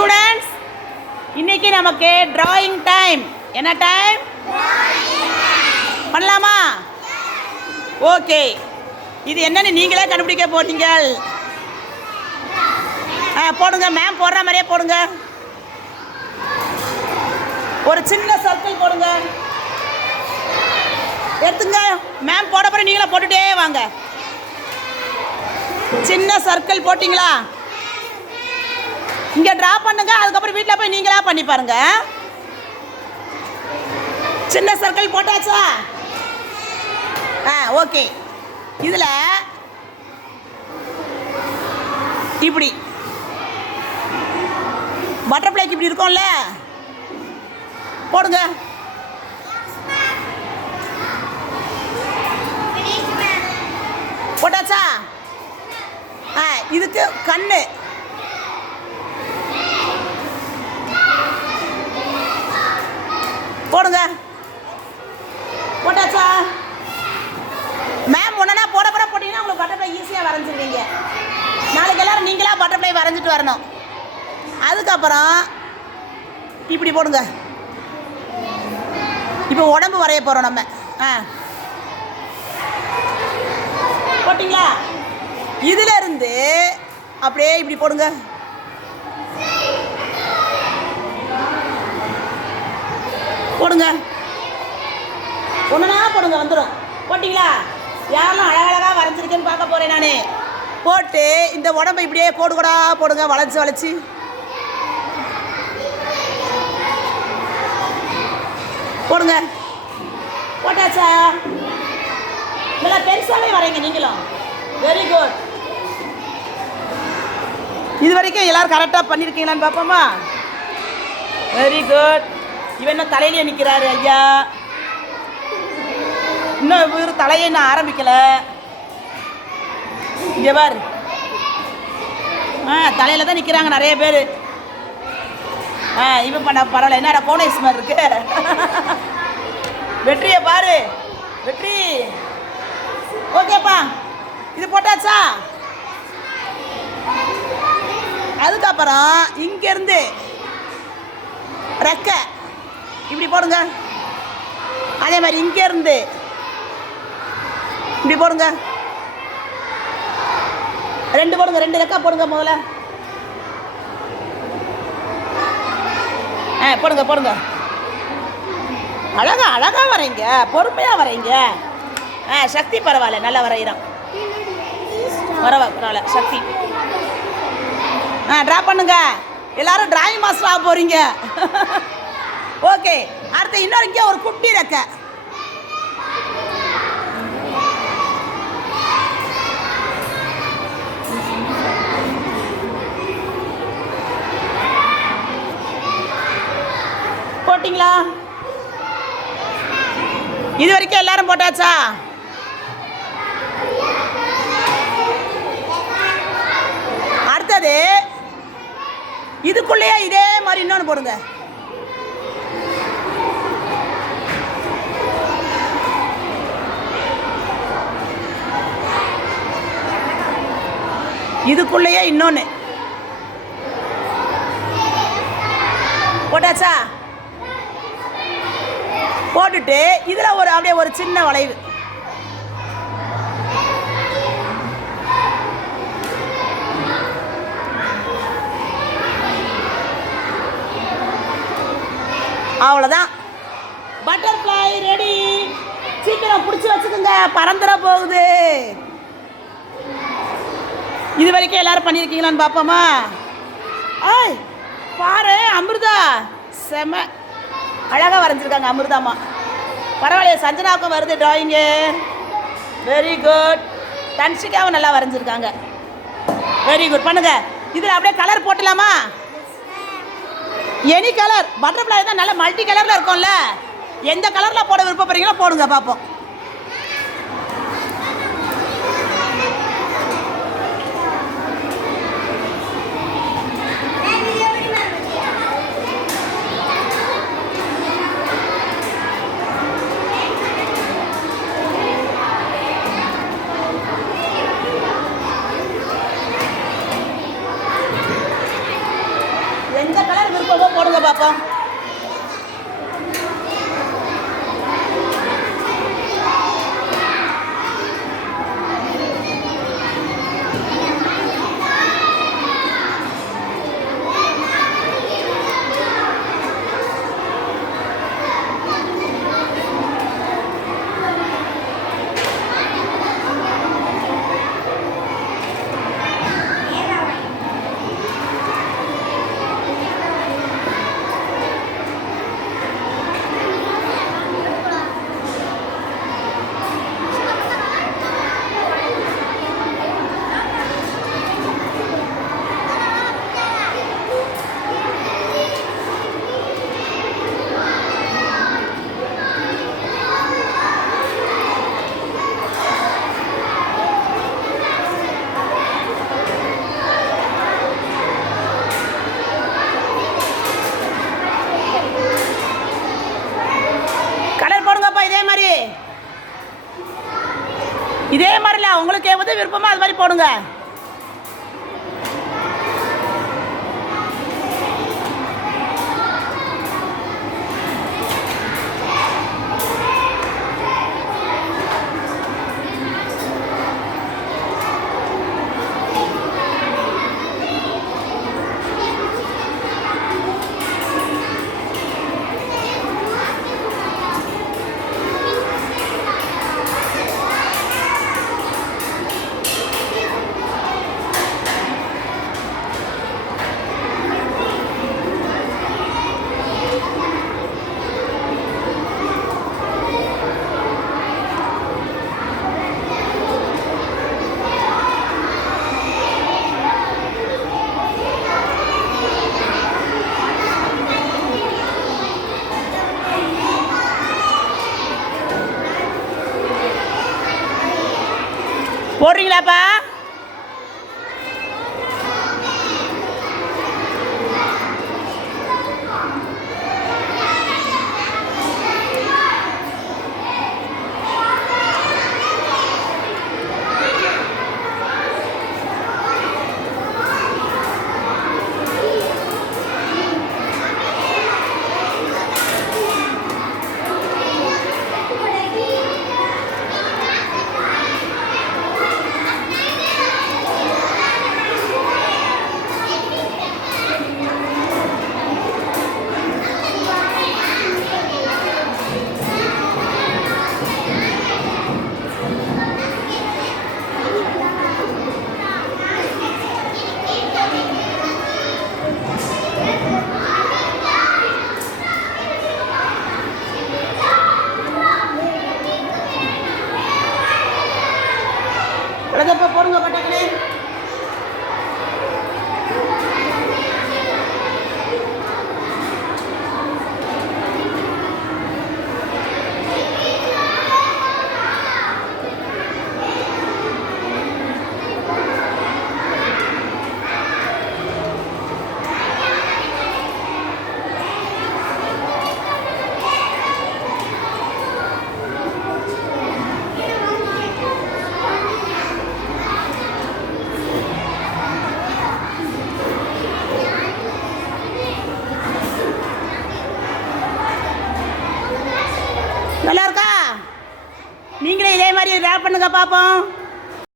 Students, இன்னைக்கு நமக்கு drawing time. என்ன டைம்? பண்ணலாமா? ஓகே. இது என்னன்னு நீங்களே கண்டுபிடிக்க போறீங்க. போடுங்க, மேம் போடுற மாதிரியே போடுங்க. ஒரு சின்ன சர்க்கிள் போடுங்க. எடுத்துங்க, மேம் போட போற, நீங்களே போட்டுட்டே வாங்க. சின்ன சர்க்கிள் போட்டிங்களா? இங்கே ட்ரா பண்ணுங்க. அதுக்கப்புறம் வீட்டில் போய் நீங்களா பண்ணி பாருங்க. சின்ன சர்க்கிள் போட்டாச்சா? ஓகே. இதில் இப்படி பட்டர்ஃப்ளைக்கு இப்படி இருக்கும்ல, போடுங்க. போட்டாச்சா? இதுக்கு கண்ணு போடுங்க. போட்டாச்சா? மேம் ஒன்றா போட போட்டிங்கன்னா உங்களுக்கு பட்டர்ஃப்ளை ஈஸியாக வரைஞ்சிருவீங்க. நாளைக்கு எல்லோரும் நீங்களா பட்டர்ஃப்ளை வரைஞ்சிட்டு வரணும். அதுக்கப்புறம் இப்படி போடுங்க. இப்போ உடம்பு வரைய போகிறோம் நம்ம. போட்டிங்களா? இதிலிருந்து அப்படியே இப்படி போடுங்க. போடுங்க, ஒன்றுனா போடுங்க, வந்துடும். போட்டிங்களா? யாரெல்லாம் அழகழகாக வரைஞ்சிருக்கேன்னு பார்க்க போகிறேன் நான். போட்டு இந்த உடம்பை இப்படியே கோடு கோடா போடுங்க, வளைச்சி வளைச்சி. போடுங்க. போட்டாச்சா? நல்லா பெருசாகவே வரைங்க நீங்களும். Very good. இது வரைக்கும் எல்லோரும் கரெக்டாக பண்ணியிருக்கீங்களான்னு பார்ப்போமா? Very good. இவன் இன்னும் தலையிலே நிற்கிறாரு ஐயா. இன்னும் இவர் தலையை இன்னும் ஆரம்பிக்கலை. இங்கே பாரு, தலையில் தான் நிற்கிறாங்க நிறைய பேர். இவன் பண்ண பரவாயில்ல. என்னடா கோனேஸ் மாதிரி இருக்கு. வெற்றியை பாரு, வெற்றி. ஓகேப்பா, இது போட்டாச்சா? அதுக்கப்புறம் இங்கேருந்து ரெக்கை இப்படி போடுங்க. அதே மாதிரி இங்கேருந்து இப்படி போடுங்க. ரெண்டு போடுங்க, ரெண்டு ரெக்கா போடுங்க முதல்ல. போடுங்க போடுங்க. அழகா அழகா வரைங்க, பொறுமையாக வரைங்க. சக்தி பரவாயில்ல, நல்லா வரைகிறான். பரவாயில்ல சக்தி. ட்ரா பண்ணுங்க. எல்லாரும் டிராயிங் மாஸ்டர் ஆக போறீங்க. ஓகே. அடுத்து இன்னொரு இங்கே ஒரு குட்டி ரெக்கை. போட்டிங்களா? இது வரைக்கும் எல்லாரும் போட்டாச்சா? அடுத்தது இதுக்குள்ளேயே இதே மாதிரி இன்னொன்று போடுங்க. இதுக்குள்ளேயே இன்னொன்று போட்டாச்சா? போட்டுட்டு இதில் ஒரு அப்படியே ஒரு சின்ன வளைவு. அவ்வளோதான், பட்டர்ஃப்ளை ரெடி. சீக்கிரம் பிடிச்சி வச்சுக்கோங்க, பறந்துட போகுது. இது வரைக்கும் எல்லாரும் பண்ணியிருக்கீங்களான்னு பார்ப்போமா? பாரு, அமிர்தா செம அழகாக வரைஞ்சிருக்காங்க. அமிர்தாமா பரவாயில்லையே. சஞ்சனாவுக்கும் வருது டிராயிங்கு. Very good. தன்ஷிகாவும் நல்லா வரைஞ்சிருக்காங்க. Very good. பண்ணுங்க. இதில் அப்படியே கலர் போட்டலாமா? Any colour. பட்டர்ஃப்ளை தான் நல்ல மல்டி கலரில் இருக்கும்ல. எந்த கலரில் போட விருப்பப்படுறீங்களோ போடுங்க பார்ப்போம். எந்த விருப்பமாக போடுங்க பார்ப்போம். இதே மாதிரில உங்களுக்கு எது விருப்பமோ அது மாதிரி போடுங்க. போடுறீங்களாப்பா? அழகப்பா போடுங்க பட்டக்கனே. நல்லா இருக்கா? நீங்களே இதே மாதிரி ரேப் பண்ணுங்க பார்ப்போம்.